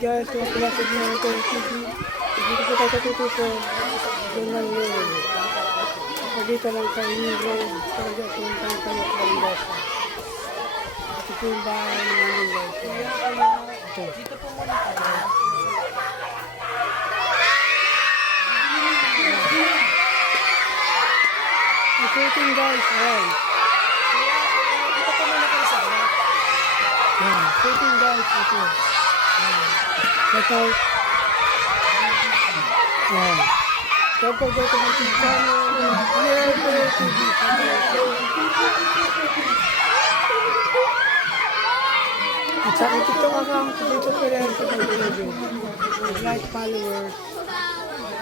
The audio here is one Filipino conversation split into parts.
guys, mga klasig na ito. Dito po tayo sa tutupo. Lang yun. Pagkita lang sa Ingro. Talaga kung tayo tayo ng basa. Ito po yung bahay namin guys. Ito. Dito po muna tayo. Ito yung guys. Ayan. Dito po muna kayo sa. Ayan. Ito yung guys. Ito. Total. Yan. Total go to my channel. At sa aking TikTok account, dito ko rin sa. Like, followers,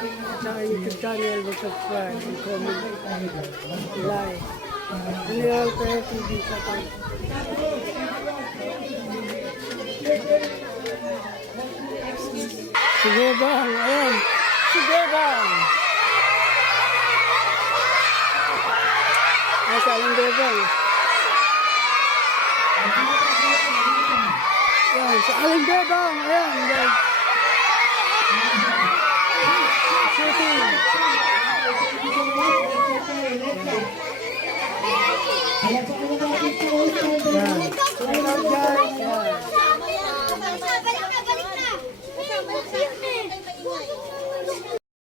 at sa YouTube channel, subscribe, comment, like. Pag Sige bang, ayan. Sige bang. Ay, sa aling bebang. Ayan, sa aling bebang. Ayan, guys. Shooting. Ayan.